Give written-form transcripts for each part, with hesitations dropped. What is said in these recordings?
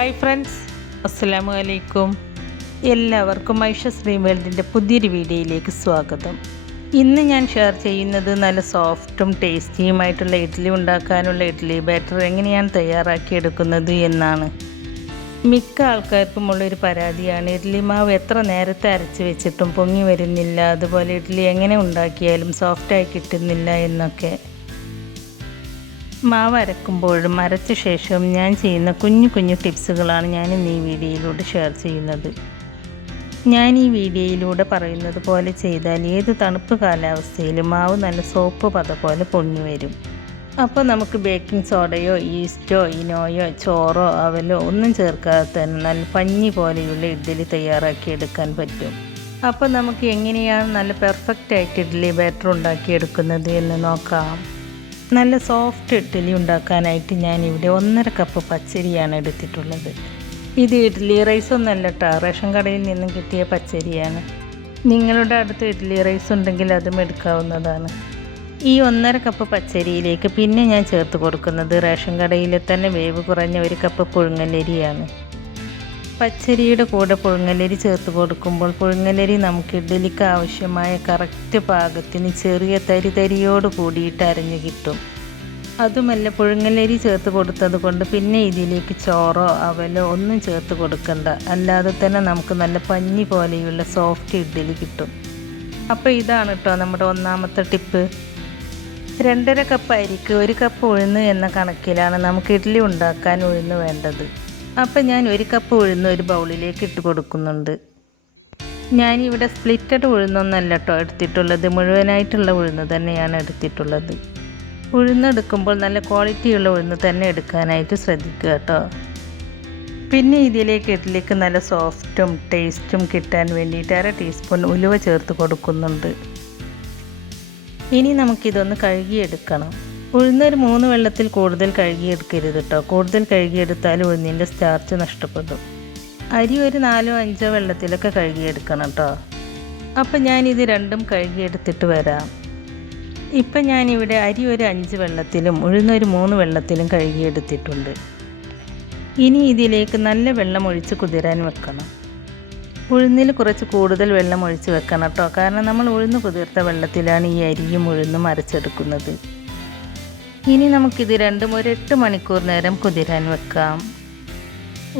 Hi friends, അസ്സലാമു അലൈക്കും. എല്ലാവർക്കും ഐഷ വേൾഡിൻ്റെ പുതിയൊരു വീഡിയോയിലേക്ക് സ്വാഗതം. ഇന്ന് ഞാൻ ഷെയർ ചെയ്യുന്നത് നല്ല സോഫ്റ്റും ടേസ്റ്റിയുമായിട്ടുള്ള ഇഡ്ഡലി ഉണ്ടാക്കാനുള്ള ഇഡ്ഡലി ബാറ്റർ എങ്ങനെയാണ് തയ്യാറാക്കിയെടുക്കുന്നത് എന്നാണ്. മിക്ക ആൾക്കാർക്കുമുള്ളൊരു പരാതിയാണ് ഇഡ്ഡലി മാവ് എത്ര നേരത്തെ അരച്ച് വെച്ചിട്ടും പൊങ്ങി വരുന്നില്ല, അതുപോലെ ഇഡ്ഡലി എങ്ങനെ ഉണ്ടാക്കിയാലും സോഫ്റ്റായി കിട്ടുന്നില്ല എന്നൊക്കെ. മാവ് അരക്കുമ്പോഴും അരച്ച ശേഷവും ഞാൻ ചെയ്യുന്ന കുഞ്ഞു കുഞ്ഞു ടിപ്സുകളാണ് ഞാൻ ഇന്ന് ഈ വീഡിയോയിലൂടെ ഷെയർ ചെയ്യുന്നത്. ഞാൻ ഈ വീഡിയോയിലൂടെ പറയുന്നത് പോലെ ചെയ്താൽ ഏത് തണുപ്പ് കാലാവസ്ഥയിലും മാവ് നല്ല സോപ്പ് പത പോലെ പൊങ്ങി വരും. അപ്പോൾ നമുക്ക് ബേക്കിംഗ് സോഡയോ ഈസ്റ്റോ ഇനോയോ ചോറോ അവലോ ഒന്നും ചേർക്കാതെ തന്നെ നല്ല പഞ്ഞി പോലെയുള്ള ഇഡ്ഡലി തയ്യാറാക്കിയെടുക്കാൻ പറ്റും. അപ്പോൾ നമുക്ക് എങ്ങനെയാണ് നല്ല പെർഫെക്റ്റ് ആയിട്ട് ഇഡ്ഡലി ബാറ്റർ ഉണ്ടാക്കിയെടുക്കുന്നത് എന്ന് നോക്കാം. നല്ല സോഫ്റ്റ് ഇഡ്ഡലി ഉണ്ടാക്കാനായിട്ട് ഞാനിവിടെ 1.5 കപ്പ് പച്ചരിയാണ് എടുത്തിട്ടുള്ളത്. ഇത് ഇഡ്ഡലി റൈസ് ഒന്നല്ല കേട്ടോ, റേഷൻ കടയിൽ നിന്നും കിട്ടിയ പച്ചരിയാണ്. നിങ്ങളുടെ അടുത്ത് ഇഡ്ഡലി റൈസ് ഉണ്ടെങ്കിൽ അതും എടുക്കാവുന്നതാണ്. ഈ 1.5 കപ്പ് പച്ചരിയിലേക്ക് പിന്നെ ഞാൻ ചേർത്ത് കൊടുക്കുന്നത് റേഷൻ കടയിലെ തന്നെ വേവ് കുറഞ്ഞ 1 കപ്പ് പുഴുങ്ങലരിയാണ്. പച്ചരിയുടെ കൂടെ പുഴുങ്ങലരി ചേർത്ത് കൊടുക്കുമ്പോൾ പുഴുങ്ങലരി നമുക്ക് ഇഡ്ഡലിക്ക് ആവശ്യമായ കറക്റ്റ് പാകത്തിന് ചെറിയ തരിയോട് കൂടിയിട്ട് അരഞ്ഞു കിട്ടും. അതുമല്ല, പുഴുങ്ങലരി ചേർത്ത് കൊടുത്തത് കൊണ്ട് പിന്നെ ഇതിലേക്ക് ചോറോ അവലോ ഒന്നും ചേർത്ത് കൊടുക്കണ്ട, അല്ലാതെ തന്നെ നമുക്ക് നല്ല പഞ്ഞി പോലെയുള്ള സോഫ്റ്റ് ഇഡ്ഡലി കിട്ടും. അപ്പോൾ ഇതാണ് കേട്ടോ നമ്മുടെ ഒന്നാമത്തെ ടിപ്പ്. 2.5 കപ്പ് അരിക്ക് 1 കപ്പ് ഉഴുന്ന് എന്ന കണക്കിലാണ് നമുക്ക് ഇഡ്ഡലി ഉണ്ടാക്കാൻ ഉഴുന്ന് വേണ്ടത്. അപ്പോൾ ഞാൻ 1 കപ്പ് ഉഴുന്ന് ഒരു ബൗളിലേക്ക് ഇട്ട് കൊടുക്കുന്നുണ്ട്. ഞാനിവിടെ സ്പ്ലിറ്റഡ് ഉഴുന്നൊന്നല്ല കേട്ടോ എടുത്തിട്ടുള്ളത്, മുഴുവനായിട്ടുള്ള ഉഴുന്ന് തന്നെയാണ് എടുത്തിട്ടുള്ളത്. ഉഴുന്നെടുക്കുമ്പോൾ നല്ല ക്വാളിറ്റിയുള്ള ഉഴുന്ന് തന്നെ എടുക്കാനായിട്ട് ശ്രദ്ധിക്കുക കേട്ടോ. പിന്നെ ഇതിലേക്ക് ഇഡ്ഡലിക്ക് നല്ല സോഫ്റ്റും ടേസ്റ്റും കിട്ടാൻ വേണ്ടിയിട്ട് 1/2 ടീസ്പൂൺ ഉലുവ ചേർത്ത് കൊടുക്കുന്നുണ്ട്. ഇനി നമുക്കിതൊന്ന് കഴുകിയെടുക്കണം. ഉഴുന്നൊരു 3 വെള്ളത്തിൽ കൂടുതൽ കഴുകിയെടുക്കരുത് കേട്ടോ. കൂടുതൽ കഴുകിയെടുത്താൽ ഉഴുന്നിൻ്റെ സ്റ്റാർച്ച് നഷ്ടപ്പെടും. അരി ഒരു 4-5 വെള്ളത്തിലൊക്കെ കഴുകിയെടുക്കണം കേട്ടോ. അപ്പം ഞാനിത് രണ്ടും കഴുകിയെടുത്തിട്ട് വരാം. ഇപ്പം ഞാനിവിടെ അരി ഒരു 5 വെള്ളത്തിലും ഉഴുന്നൊരു 3 വെള്ളത്തിലും കഴുകിയെടുത്തിട്ടുണ്ട്. ഇനി ഇതിലേക്ക് നല്ല വെള്ളം ഒഴിച്ച് കുതിരാൻ വെക്കണം. ഉഴുന്നിൽ കുറച്ച് കൂടുതൽ വെള്ളം ഒഴിച്ച് വെക്കണം കേട്ടോ, കാരണം നമ്മൾ ഉഴുന്ന് കുതിർത്ത വെള്ളത്തിലാണ് ഈ അരിയും ഉഴുന്നും അരച്ചെടുക്കുന്നത്. ഇനി നമുക്കിത് രണ്ടും ഒരു 8 മണിക്കൂർ നേരം കുതിരാൻ വെക്കാം.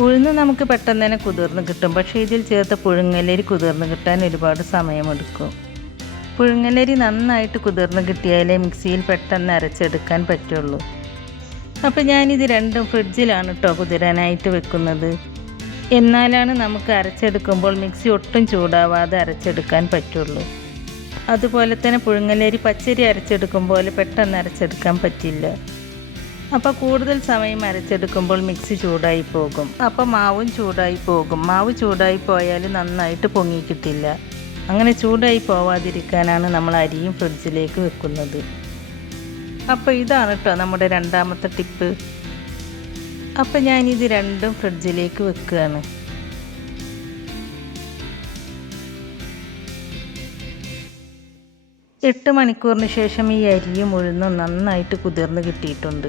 ഉഴുന്ന് നമുക്ക് പെട്ടെന്ന് തന്നെ കുതിർന്ന് കിട്ടും, പക്ഷേ ഇതിൽ ചേർത്ത പുഴുങ്ങലരി കുതിർന്ന് കിട്ടാൻ ഒരുപാട് സമയമെടുക്കും. പുഴുങ്ങലരി നന്നായിട്ട് കുതിർന്ന് കിട്ടിയാലേ മിക്സിയിൽ പെട്ടെന്ന് അരച്ചെടുക്കാൻ പറ്റുള്ളൂ. അപ്പോൾ ഞാനിത് രണ്ടും ഫ്രിഡ്ജിലാണ് കേട്ടോ കുതിരാനായിട്ട് വെക്കുന്നത്. എന്നാലാണ് നമുക്ക് അരച്ചെടുക്കുമ്പോൾ മിക്സി ഒട്ടും ചൂടാവാതെ അരച്ചെടുക്കാൻ പറ്റുള്ളൂ. അതുപോലെ തന്നെ പുഴുങ്ങലരി പച്ചരി അരച്ചെടുക്കുമ്പോൾ പെട്ടെന്ന് അരച്ചെടുക്കാൻ പറ്റില്ല. അപ്പോൾ കൂടുതൽ സമയം അരച്ചെടുക്കുമ്പോൾ മിക്സി ചൂടായി പോകും. അപ്പോൾ മാവും ചൂടായി പോകും. മാവ് ചൂടായി പോയാൽ നന്നായിട്ട് പൊങ്ങി കിട്ടില്ല. അങ്ങനെ ചൂടായി പോവാതിരിക്കാനാണ് നമ്മൾ അരിയും ഫ്രിഡ്ജിലേക്ക് വെക്കുന്നത്. അപ്പോൾ ഇതാണ് കേട്ടോ നമ്മുടെ രണ്ടാമത്തെ ടിപ്പ്. അപ്പോൾ ഞാനിത് രണ്ടും ഫ്രിഡ്ജിലേക്ക് വെക്കുകയാണ്. 8 മണിക്കൂറിന് ശേഷം ഈ അരിയും ഉഴുന്നും നന്നായിട്ട് കുതിർന്ന് കിട്ടിയിട്ടുണ്ട്.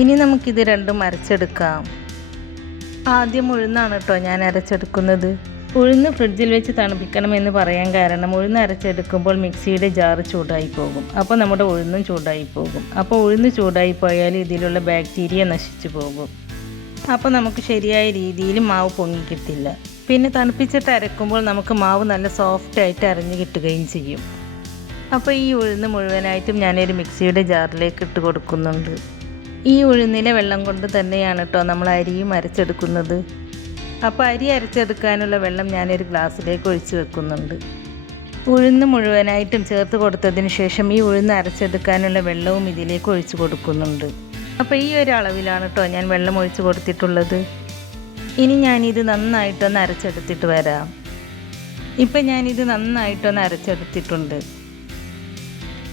ഇനി നമുക്കിത് രണ്ടും അരച്ചെടുക്കാം. ആദ്യം ഉഴുന്നാണ് കേട്ടോ ഞാൻ അരച്ചെടുക്കുന്നത്. ഉഴുന്ന് ഫ്രിഡ്ജിൽ വെച്ച് തണുപ്പിക്കണമെന്ന് പറയാൻ കാരണം ഉഴുന്ന് അരച്ചെടുക്കുമ്പോൾ മിക്സിയുടെ ജാറ് ചൂടായി പോകും. അപ്പോൾ നമ്മുടെ ഉഴുന്നും ചൂടായി പോകും. അപ്പോൾ ഉഴുന്ന് ചൂടായി പോയാൽ ഇതിലുള്ള ബാക്ടീരിയ നശിച്ചു പോകും. അപ്പോൾ നമുക്ക് ശരിയായ രീതിയിൽ മാവ് പൊങ്ങി കിട്ടില്ല. പിന്നെ തണുപ്പിച്ചിട്ട് അരക്കുമ്പോൾ നമുക്ക് മാവ് നല്ല സോഫ്റ്റായിട്ട് അരഞ്ഞു കിട്ടുകയും ചെയ്യും. അപ്പോൾ ഈ ഉഴുന്ന് മുഴുവനായിട്ടും ഞാനൊരു മിക്സിയുടെ ജാറിലേക്ക് ഇട്ട് കൊടുക്കുന്നുണ്ട്. ഈ ഉഴുന്നിലെ വെള്ളം കൊണ്ട് തന്നെയാണ് കേട്ടോ നമ്മൾ അരിയും അരച്ചെടുക്കുന്നത്. അപ്പോൾ അരി അരച്ചെടുക്കാനുള്ള വെള്ളം ഞാനൊരു ഗ്ലാസ്സിലേക്ക് ഒഴിച്ച് വെക്കുന്നുണ്ട്. ഉഴുന്ന് മുഴുവനായിട്ടും ചേർത്ത് കൊടുത്തതിന് ശേഷം ഈ ഉഴുന്ന് അരച്ചെടുക്കാനുള്ള വെള്ളവും ഇതിലേക്ക് ഒഴിച്ച് കൊടുക്കുന്നുണ്ട്. അപ്പോൾ ഈ ഒരു അളവിലാണ് കേട്ടോ ഞാൻ വെള്ളം ഒഴിച്ച് കൊടുത്തിട്ടുള്ളത്. ഇനി ഞാനിത് നന്നായിട്ടൊന്ന് അരച്ചെടുത്തിട്ട് വരാം. ഇപ്പം ഞാനിത് നന്നായിട്ടൊന്ന് അരച്ചെടുത്തിട്ടുണ്ട്.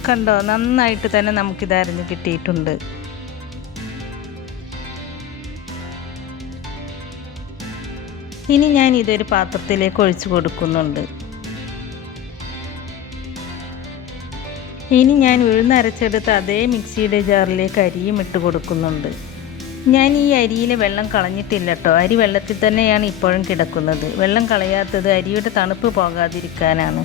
കണ്ടോ, നന്നായിട്ട് തന്നെ നമുക്കിത് അരഞ്ഞ് കിട്ടിയിട്ടുണ്ട്. ഇനി ഞാൻ ഇതൊരു പാത്രത്തിലേക്ക് ഒഴിച്ച് കൊടുക്കുന്നുണ്ട്. ഇനി ഞാൻ ഉഴുന്ന് അരച്ചെടുത്ത് അതേ മിക്സിയുടെ ജാറിലേക്ക് അരിയും ഇട്ട് കൊടുക്കുന്നുണ്ട്. ഞാൻ ഈ അരിയിലെ വെള്ളം കളഞ്ഞിട്ടില്ല കേട്ടോ. അരി വെള്ളത്തിൽ തന്നെയാണ് ഇപ്പോഴും കിടക്കുന്നത്. വെള്ളം കളയാത്തത് അരിയുടെ തണുപ്പ് പോകാതിരിക്കാനാണ്.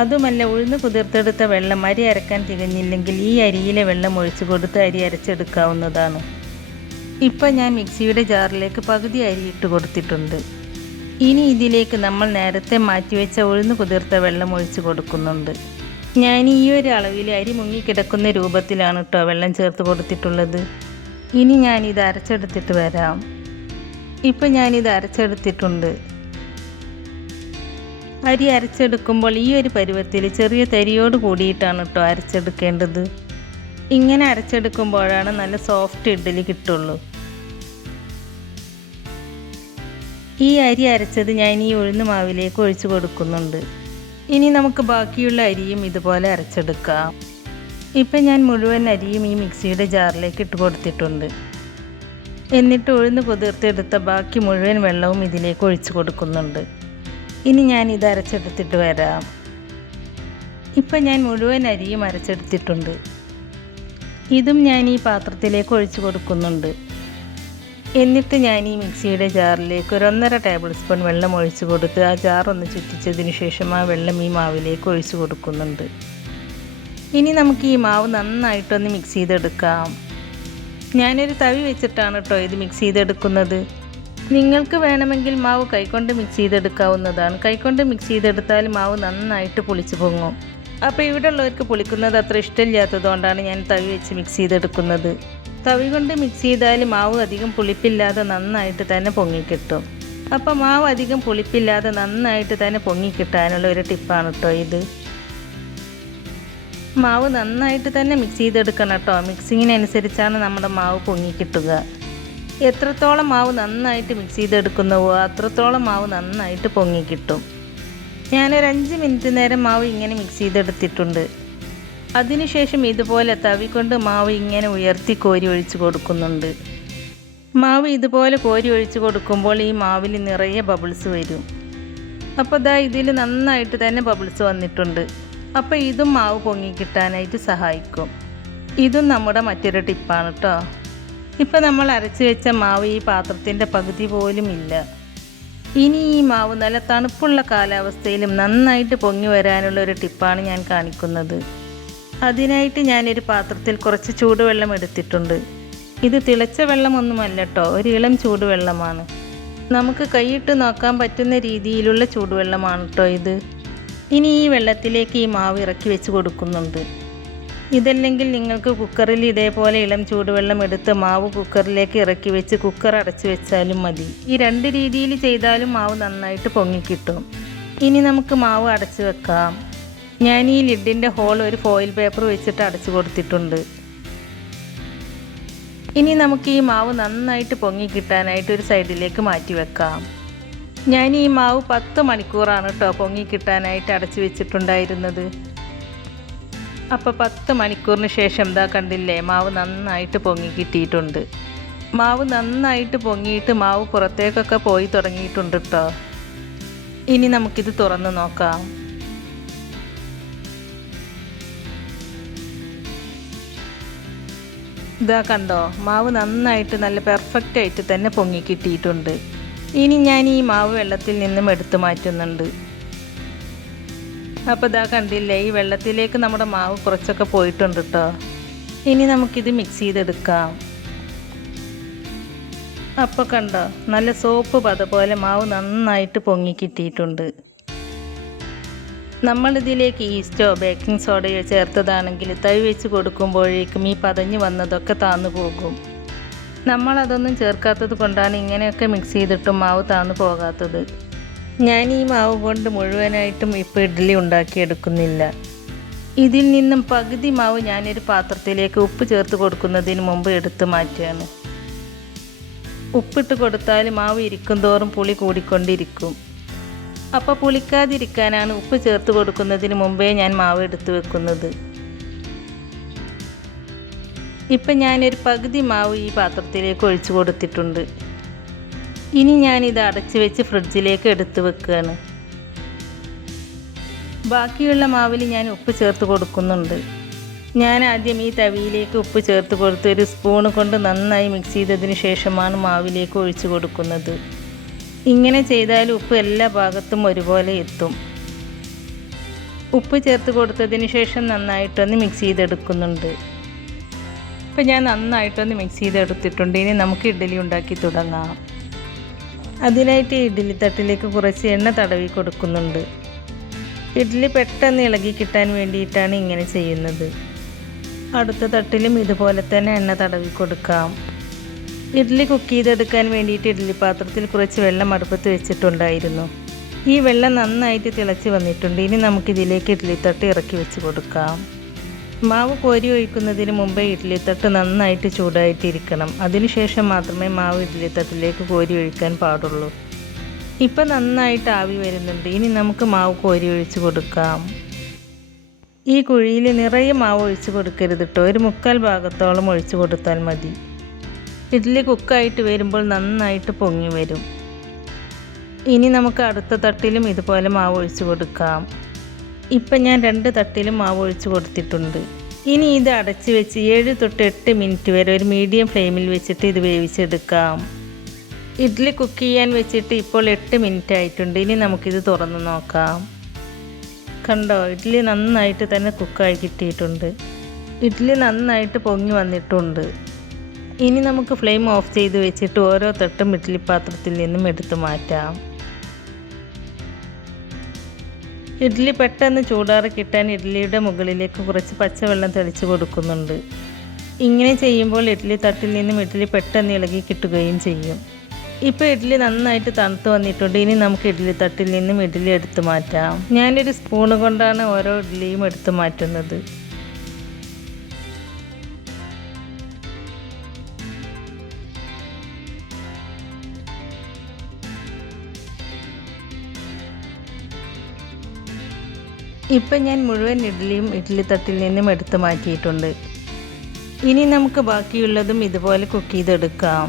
അതുമല്ല, ഉഴുന്ന് കുതിർത്തെടുത്ത വെള്ളം അരി അരക്കാൻ തികഞ്ഞില്ലെങ്കിൽ ഈ അരിയിലെ വെള്ളം ഒഴിച്ചു കൊടുത്ത് അരി അരച്ചെടുക്കാവുന്നതാണ്. ഇപ്പം ഞാൻ മിക്സിയുടെ ജാറിലേക്ക് പകുതി അരി ഇട്ട് കൊടുത്തിട്ടുണ്ട്. ഇനി ഇതിലേക്ക് നമ്മൾ നേരത്തെ മാറ്റിവെച്ച ഉഴുന്ന് കുതിർത്ത വെള്ളം ഒഴിച്ച് കൊടുക്കുന്നുണ്ട്. ഞാൻ ഈ ഒരു അളവിൽ അരി മുങ്ങിക്കിടക്കുന്ന രൂപത്തിലാണ് കേട്ടോ വെള്ളം ചേർത്ത് കൊടുത്തിട്ടുള്ളത്. ഇനി ഞാനിത് അരച്ചെടുത്തിട്ട് വരാം. ഇപ്പം ഞാനിത് അരച്ചെടുത്തിട്ടുണ്ട്. അരി അരച്ചെടുക്കുമ്പോൾ ഈ ഒരു പരുവത്തിൽ ചെറിയ തരിയോട് കൂടിയിട്ടാണ് കേട്ടോ അരച്ചെടുക്കേണ്ടത്. ഇങ്ങനെ അരച്ചെടുക്കുമ്പോഴാണ് നല്ല സോഫ്റ്റ് ഇഡ്ഡലി കിട്ടുള്ളൂ. ഈ അരി അരച്ചത് ഞാൻ ഈ ഉഴുന്ന് മാവിലേക്ക് ഒഴിച്ചു കൊടുക്കുന്നുണ്ട്. ഇനി നമുക്ക് ബാക്കിയുള്ള അരിയും ഇതുപോലെ അരച്ചെടുക്കാം. ഇപ്പം ഞാൻ മുഴുവൻ അരിയും ഈ മിക്സിയുടെ ജാറിലേക്ക് ഇട്ട് കൊടുത്തിട്ടുണ്ട്. എന്നിട്ട് ഉഴുന്ന് കുതിർത്തെടുത്ത ബാക്കി മുഴുവൻ വെള്ളവും ഇതിലേക്ക് ഒഴിച്ചു കൊടുക്കുന്നുണ്ട്. ഇനി ഞാൻ ഇത് അരച്ചെടുത്തിട്ട് വരാം. ഇപ്പം ഞാൻ മുഴുവൻ അരിയും അരച്ചെടുത്തിട്ടുണ്ട്. ഇതും ഞാൻ ഈ പാത്രത്തിലേക്ക് ഒഴിച്ചു കൊടുക്കുന്നുണ്ട്. എന്നിട്ട് ഞാൻ ഈ മിക്സിയുടെ ജാറിലേക്ക് ഒരു 1.5 ടേബിൾ സ്പൂൺ വെള്ളം ഒഴിച്ചു കൊടുത്ത് ആ ജാറൊന്ന് ചുറ്റിച്ചതിന് ശേഷം ആ വെള്ളം ഈ മാവിലേക്ക് ഒഴിച്ചു കൊടുക്കുന്നുണ്ട്. ഇനി നമുക്ക് ഈ മാവ് നന്നായിട്ടൊന്ന് മിക്സ് ചെയ്തെടുക്കാം. ഞാനൊരു തവി വെച്ചിട്ടാണ് കേട്ടോ ഇത് മിക്സ് ചെയ്തെടുക്കുന്നത്. നിങ്ങൾക്ക് വേണമെങ്കിൽ മാവ് കൈകൊണ്ട് മിക്സ് ചെയ്തെടുക്കാവുന്നതാണ്. കൈകൊണ്ട് മിക്സ് ചെയ്തെടുത്താൽ മാവ് നന്നായിട്ട് പുളിച്ചു പൊങ്ങും. അപ്പോൾ ഇവിടെ ഉള്ളവർക്ക് പുളിക്കുന്നത് അത്ര ഇഷ്ടമില്ലാത്തതുകൊണ്ടാണ് ഞാൻ തവി വെച്ച് മിക്സ് ചെയ്തെടുക്കുന്നത്. തവി കൊണ്ട് മിക്സ് ചെയ്താൽ മാവ് അധികം പുളിപ്പില്ലാതെ നന്നായിട്ട് തന്നെ പൊങ്ങിക്കിട്ടും. അപ്പോൾ മാവ് അധികം പുളിപ്പില്ലാതെ നന്നായിട്ട് തന്നെ പൊങ്ങിക്കിട്ടാനുള്ള ഒരു ടിപ്പാണ് കേട്ടോ ഇത്. മാവ് നന്നായിട്ട് തന്നെ മിക്സ് ചെയ്തെടുക്കണം കേട്ടോ. മിക്സിങ്ങിനനുസരിച്ചാണ് നമ്മുടെ മാവ് പൊങ്ങിക്കിട്ടുക. എത്രത്തോളം മാവ് നന്നായിട്ട് മിക്സ് ചെയ്തെടുക്കുന്നുവോ അത്രത്തോളം മാവ് നന്നായിട്ട് പൊങ്ങിക്കിട്ടും. ഞാനൊരു 5 മിനിറ്റ് നേരം മാവ് ഇങ്ങനെ മിക്സ് ചെയ്തെടുത്തിട്ടുണ്ട്. അതിനുശേഷം ഇതുപോലെ തവി കൊണ്ട് മാവ് ഇങ്ങനെ ഉയർത്തി കോരി ഒഴിച്ച് കൊടുക്കുന്നുണ്ട്. മാവ് ഇതുപോലെ കോരി ഒഴിച്ച് കൊടുക്കുമ്പോൾ ഈ മാവിൽ നിറയെ ബബിൾസ് വരും. അപ്പോൾ ഇതിൽ നന്നായിട്ട് തന്നെ ബബിൾസ് വന്നിട്ടുണ്ട്. അപ്പോൾ ഇതും മാവ് പൊങ്ങി കിട്ടാനായിട്ട് സഹായിക്കും. ഇതും നമ്മുടെ മറ്റൊരു ടിപ്പാണ് കേട്ടോ. ഇപ്പോൾ നമ്മൾ അരച്ച് വെച്ച മാവ് ഈ പാത്രത്തിൻ്റെ പകുതി പോലും ഇല്ല. ഇനി ഈ മാവ് നല്ല തണുപ്പുള്ള കാലാവസ്ഥയിലും നന്നായിട്ട് പൊങ്ങി വരാനുള്ള ഒരു ടിപ്പാണ് ഞാൻ കാണിക്കുന്നത്. അതിനായിട്ട് ഞാനൊരു പാത്രത്തിൽ കുറച്ച് ചൂടുവെള്ളം എടുത്തിട്ടുണ്ട്. ഇത് തിളച്ച വെള്ളമൊന്നുമല്ല കേട്ടോ, ഒരു ഇളം ചൂടുവെള്ളമാണ്. നമുക്ക് കൈയിട്ട് നോക്കാൻ പറ്റുന്ന രീതിയിലുള്ള ചൂടുവെള്ളമാണ് കേട്ടോ ഇത്. ഇനി ഈ വെള്ളത്തിലേക്ക് ഈ മാവ് ഇറക്കി വെച്ച് കൊടുക്കുന്നുണ്ട്. ഇതല്ലെങ്കിൽ നിങ്ങൾക്ക് കുക്കറിൽ ഇതേപോലെ ഇളം ചൂടുവെള്ളം എടുത്ത് മാവ് കുക്കറിലേക്ക് ഇറക്കി വെച്ച് കുക്കർ അടച്ചു വെച്ചാലും മതി. ഈ 2 രീതിയിൽ ചെയ്താലും മാവ് നന്നായിട്ട് പൊങ്ങിക്കിട്ടും. ഇനി നമുക്ക് മാവ് അടച്ചു വെക്കാം. ഞാൻ ഈ ലിഡിൻ്റെ ഹോൾ ഒരു ഫോയിൽ പേപ്പർ വെച്ചിട്ട് അടച്ചു കൊടുത്തിട്ടുണ്ട്. ഇനി നമുക്ക് ഈ മാവ് നന്നായിട്ട് പൊങ്ങി കിട്ടാനായിട്ട് ഒരു സൈഡിലേക്ക് മാറ്റി വെക്കാം. ഞാൻ ഈ മാവ് 10 മണിക്കൂറാണ് കേട്ടോ പൊങ്ങി കിട്ടാനായിട്ട് അടച്ചു വെച്ചിട്ടുണ്ടായിരുന്നത്. അപ്പോൾ 10 മണിക്കൂറിന് ശേഷം കണ്ടില്ലേ, മാവ് നന്നായിട്ട് പൊങ്ങി കിട്ടിയിട്ടുണ്ട്. മാവ് നന്നായിട്ട് പൊങ്ങിയിട്ട് മാവ് പുറത്തേക്കൊക്കെ പോയി തുടങ്ങിയിട്ടുണ്ട് കേട്ടോ. ഇനി നമുക്കിത് തുറന്ന് നോക്കാം. കണ്ടോ, മാവ് നന്നായിട്ട് നല്ല പെർഫെക്റ്റ് ആയിട്ട് തന്നെ പൊങ്ങി കിട്ടിയിട്ടുണ്ട്. ഇനി ഞാൻ ഈ മാവ് വെള്ളത്തിൽ നിന്നും എടുത്തു മാറ്റുന്നുണ്ട്. അപ്പോൾ കണ്ടില്ലേ, ഈ വെള്ളത്തിലേക്ക് നമ്മുടെ മാവ് കുറച്ചൊക്കെ പോയിട്ടുണ്ട് കേട്ടോ. ഇനി നമുക്കിത് മിക്സ് ചെയ്തെടുക്കാം. അപ്പോൾ കണ്ടോ, നല്ല സോപ്പ് പത പോലെ മാവ് നന്നായിട്ട് പൊങ്ങി കിട്ടിയിട്ടുണ്ട്. നമ്മളിതിലേക്ക് ഈസ്റ്റോ ബേക്കിംഗ് സോഡയോ ചേർത്തതാണെങ്കിൽ തവി വെച്ച് കൊടുക്കുമ്പോഴേക്കും ഈ പതഞ്ഞ് വന്നതൊക്കെ താന്നു പോകും. നമ്മളതൊന്നും ചേർക്കാത്തത് കൊണ്ടാണ് ഇങ്ങനെയൊക്കെ മിക്സ് ചെയ്തിട്ടും മാവ് താന്നു പോകാത്തത്. ഞാൻ ഈ മാവ് കൊണ്ട് മുഴുവനായിട്ടും ഇപ്പോൾ ഇഡ്ഡലി ഉണ്ടാക്കിയെടുക്കുന്നില്ല. ഇതിൽ നിന്നും പകുതി മാവ് ഞാനൊരു പാത്രത്തിലേക്ക് ഉപ്പ് ചേർത്ത് കൊടുക്കുന്നതിന് മുമ്പ് എടുത്ത് മാറ്റുകയാണ്. ഉപ്പിട്ട് കൊടുത്താൽ മാവ് ഇരിക്കും തോറും പുളി കൂടിക്കൊണ്ടിരിക്കും. അപ്പോൾ പുളിക്കാതിരിക്കാനാണ് ഉപ്പ് ചേർത്ത് കൊടുക്കുന്നതിന് മുമ്പേ ഞാൻ മാവ് എടുത്ത് വെക്കുന്നത്. ഇപ്പം ഞാനൊരു പകുതി മാവ് ഈ പാത്രത്തിലേക്ക് ഒഴിച്ചു കൊടുത്തിട്ടുണ്ട്. ഇനി ഞാനിത് അടച്ച് വെച്ച് ഫ്രിഡ്ജിലേക്ക് എടുത്ത് വെക്കുകയാണ്. ബാക്കിയുള്ള മാവിൽ ഞാൻ ഉപ്പ് ചേർത്ത് കൊടുക്കുന്നുണ്ട്. ഞാൻ ആദ്യം ഈ തവിയിലേക്ക് ഉപ്പ് ചേർത്ത് കൊടുത്ത് ഒരു സ്പൂൺ കൊണ്ട് നന്നായി മിക്സ് ചെയ്തതിന് ശേഷമാണ് മാവിലേക്ക് ഒഴിച്ചു കൊടുക്കുന്നത്. ഇങ്ങനെ ചെയ്താൽ ഉപ്പ് എല്ലാ ഭാഗത്തും ഒരുപോലെ എത്തും. ഉപ്പ് ചേർത്ത് കൊടുത്തതിന് ശേഷം നന്നായിട്ടൊന്ന് മിക്സ് ചെയ്തെടുക്കുന്നുണ്ട്. ഇപ്പം ഞാൻ നന്നായിട്ടൊന്ന് മിക്സ് ചെയ്തെടുത്തിട്ടുണ്ട്. ഇനി നമുക്ക് ഇഡ്ഡലി ഉണ്ടാക്കി തുടങ്ങാം. അതിനായിട്ട് ഇഡ്ഡലി തട്ടിലേക്ക് കുറച്ച് എണ്ണ തടവി കൊടുക്കുന്നുണ്ട്. ഇഡ്ഡലി പെട്ടെന്ന് ഇളകി കിട്ടാൻ വേണ്ടിയിട്ടാണ് ഇങ്ങനെ ചെയ്യുന്നത്. അടുത്ത തട്ടിലും ഇതുപോലെ തന്നെ എണ്ണ തടവി കൊടുക്കാം. ഇഡ്ഡലി കുക്ക് ചെയ്തെടുക്കാൻ വേണ്ടിയിട്ട് ഇഡ്ഡലി പാത്രത്തിൽ കുറച്ച് വെള്ളം അടുപ്പത്ത് വെച്ചിട്ടുണ്ടായിരുന്നു. ഈ വെള്ളം നന്നായിട്ട് തിളച്ച് വന്നിട്ടുണ്ട്. ഇനി നമുക്കിതിലേക്ക് ഇഡ്ഡലി തട്ട് ഇറക്കി വെച്ച് കൊടുക്കാം. മാവ് കോരി ഒഴിക്കുന്നതിന് മുമ്പേ ഇഡ്ഡലി തട്ട് നന്നായിട്ട് ചൂടായിട്ടിരിക്കണം. അതിനുശേഷം മാത്രമേ മാവ് ഇഡ്ഡലി തട്ടിലേക്ക് കോരി ഒഴിക്കാൻ പാടുള്ളൂ. ഇപ്പം നന്നായിട്ട് ആവി വരുന്നുണ്ട്. ഇനി നമുക്ക് മാവ് കോരി ഒഴിച്ച് കൊടുക്കാം. ഈ കുഴിയിൽ നിറയെ മാവ് ഒഴിച്ച് കൊടുക്കരുത് കേട്ടോ. ഒരു 3/4 ഭാഗത്തോളം ഒഴിച്ച് കൊടുത്താൽ മതി. ഇഡ്ഡലി കുക്കായിട്ട് വരുമ്പോൾ നന്നായിട്ട് പൊങ്ങി വരും. ഇനി നമുക്ക് അടുത്ത തട്ടിലും ഇതുപോലെ മാവ് ഒഴിച്ച് കൊടുക്കാം. ഇപ്പം ഞാൻ 2 തട്ടിലും മാവ് ഒഴിച്ച് കൊടുത്തിട്ടുണ്ട്. ഇനി ഇത് അടച്ച് വെച്ച് 7 തൊട്ട് 8 മിനിറ്റ് വരെ ഒരു മീഡിയം ഫ്ലെയിമിൽ വെച്ചിട്ട് ഇത് വേവിച്ചെടുക്കാം. ഇഡ്ഡലി കുക്ക് ചെയ്യാൻ വെച്ചിട്ട് ഇപ്പോൾ 8 മിനിറ്റ് ആയിട്ടുണ്ട്. ഇനി നമുക്കിത് തുറന്ന് നോക്കാം. കണ്ടോ, ഇഡ്ഡലി നന്നായിട്ട് തന്നെ കുക്കായി കിട്ടിയിട്ടുണ്ട്. ഇഡ്ഡലി നന്നായിട്ട് പൊങ്ങി വന്നിട്ടുണ്ട്. ഇനി നമുക്ക് ഫ്ലെയിം ഓഫ് ചെയ്ത് വെച്ചിട്ട് ഓരോ തട്ടും ഇഡ്ഡലി പാത്രത്തിൽ നിന്നും എടുത്തു മാറ്റാം. ഇഡ്ഡലി പെട്ടെന്ന് ചൂടാറി കിട്ടാൻ ഇഡ്ഡലിയുടെ മുകളിലേക്ക് കുറച്ച് പച്ചവെള്ളം തെളിച്ച് കൊടുക്കുന്നുണ്ട്. ഇങ്ങനെ ചെയ്യുമ്പോൾ ഇഡ്ഡലി തട്ടിൽ നിന്നും ഇഡ്ഡലി പെട്ടെന്ന് ഇളകി കിട്ടുകയും ചെയ്യും. ഇപ്പോൾ ഇഡ്ഡലി നന്നായിട്ട് തണുത്ത് വന്നിട്ടുണ്ട്. ഇനി നമുക്ക് ഇഡ്ഡലി തട്ടിൽ നിന്നും ഇഡ്ഡലി എടുത്തു മാറ്റാം. ഞാനൊരു സ്പൂൺ കൊണ്ടാണ് ഓരോ ഇഡ്ഡലിയും എടുത്തു മാറ്റുന്നത്. ഇപ്പം ഞാൻ മുഴുവൻ ഇഡ്ഡലിയും ഇഡ്ഡലി തട്ടിൽ നിന്നും എടുത്തു മാറ്റിയിട്ടുണ്ട്. ഇനി നമുക്ക് ബാക്കിയുള്ളതും ഇതുപോലെ കുക്ക് ചെയ്തെടുക്കാം.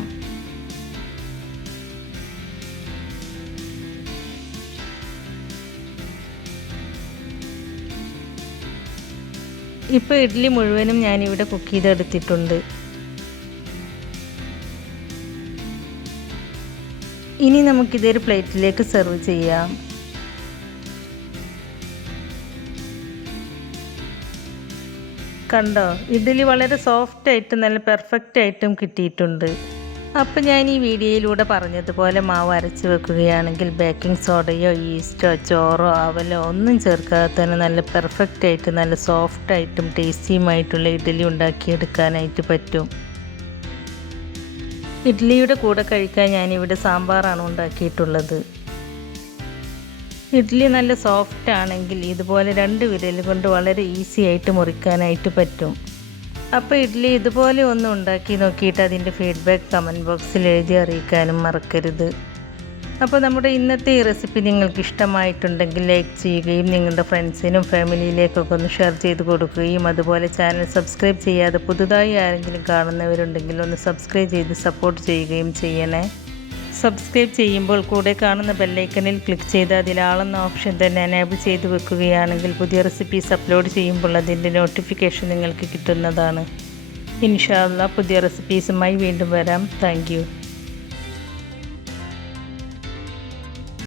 ഇപ്പോൾ ഇഡ്ഡലി മുഴുവനും ഞാനിവിടെ കുക്ക് ചെയ്തെടുത്തിട്ടുണ്ട്. ഇനി നമുക്കിതൊരു പ്ലേറ്റിലേക്ക് സെർവ് ചെയ്യാം. കണ്ടോ, ഇഡ്ഡലി വളരെ സോഫ്റ്റായിട്ട് നല്ല പെർഫെക്റ്റ് ആയിട്ടും കിട്ടിയിട്ടുണ്ട്. അപ്പോൾ ഞാൻ ഈ വീഡിയോയിലൂടെ പറഞ്ഞതുപോലെ മാവ് അരച്ച് വെക്കുകയാണെങ്കിൽ ബേക്കിംഗ് സോഡയോ ഈസ്റ്റോ ചോറോ അവലോ ഒന്നും ചേർക്കാതെ തന്നെ നല്ല പെർഫെക്റ്റ് ആയിട്ട് നല്ല സോഫ്റ്റായിട്ടും ടേസ്റ്റിയുമായിട്ടുള്ള ഇഡ്ഡലി ഉണ്ടാക്കിയെടുക്കാനായിട്ട് പറ്റും. ഇഡ്ഡലിയുടെ കൂടെ കഴിക്കാൻ ഞാനിവിടെ സാമ്പാറാണ് ഉണ്ടാക്കിയിട്ടുള്ളത്. ഇഡ്ഡലി നല്ല സോഫ്റ്റ് ആണെങ്കിൽ ഇതുപോലെ 2 വിരൽ കൊണ്ട് വളരെ ഈസി ആയിട്ട് മുറിക്കാനായിട്ട് പറ്റും. അപ്പോൾ ഇഡ്ഡലി ഇതുപോലെ ഒന്ന് ഉണ്ടാക്കി നോക്കിയിട്ട് അതിൻ്റെ ഫീഡ്ബാക്ക് കമൻറ്റ് ബോക്സിൽ എഴുതി അറിയിക്കാനും മറക്കരുത്. അപ്പോൾ നമ്മുടെ ഇന്നത്തെ ഈ റെസിപ്പി നിങ്ങൾക്ക് ഇഷ്ടമായിട്ടുണ്ടെങ്കിൽ ലൈക്ക് ചെയ്യുകയും നിങ്ങളുടെ ഫ്രണ്ട്സിനും ഫാമിലിയിലേക്കൊക്കെ ഒന്ന് ഷെയർ ചെയ്ത് കൊടുക്കുകയും അതുപോലെ ചാനൽ സബ്സ്ക്രൈബ് ചെയ്യാതെ പുതുതായി ആരെങ്കിലും കാണുന്നവരുണ്ടെങ്കിൽ ഒന്ന് സബ്സ്ക്രൈബ് ചെയ്ത് സപ്പോർട്ട് ചെയ്യുകയും ചെയ്യണേ. സബ്സ്ക്രൈബ് ചെയ്യുമ്പോൾ കൂടെ കാണുന്ന ബെല്ലൈക്കണിൽ ക്ലിക്ക് ചെയ്ത് അതിലാളെന്ന ഓപ്ഷൻ തന്നെ എനേബിൾ ചെയ്ത് വെക്കുകയാണെങ്കിൽ പുതിയ റെസിപ്പീസ് അപ്ലോഡ് ചെയ്യുമ്പോൾ അതിൻ്റെ നോട്ടിഫിക്കേഷൻ നിങ്ങൾക്ക് കിട്ടുന്നതാണ്. ഇൻഷാ അല്ലാഹ് പുതിയ റെസിപ്പീസുമായി വീണ്ടും വരാം. Thank you.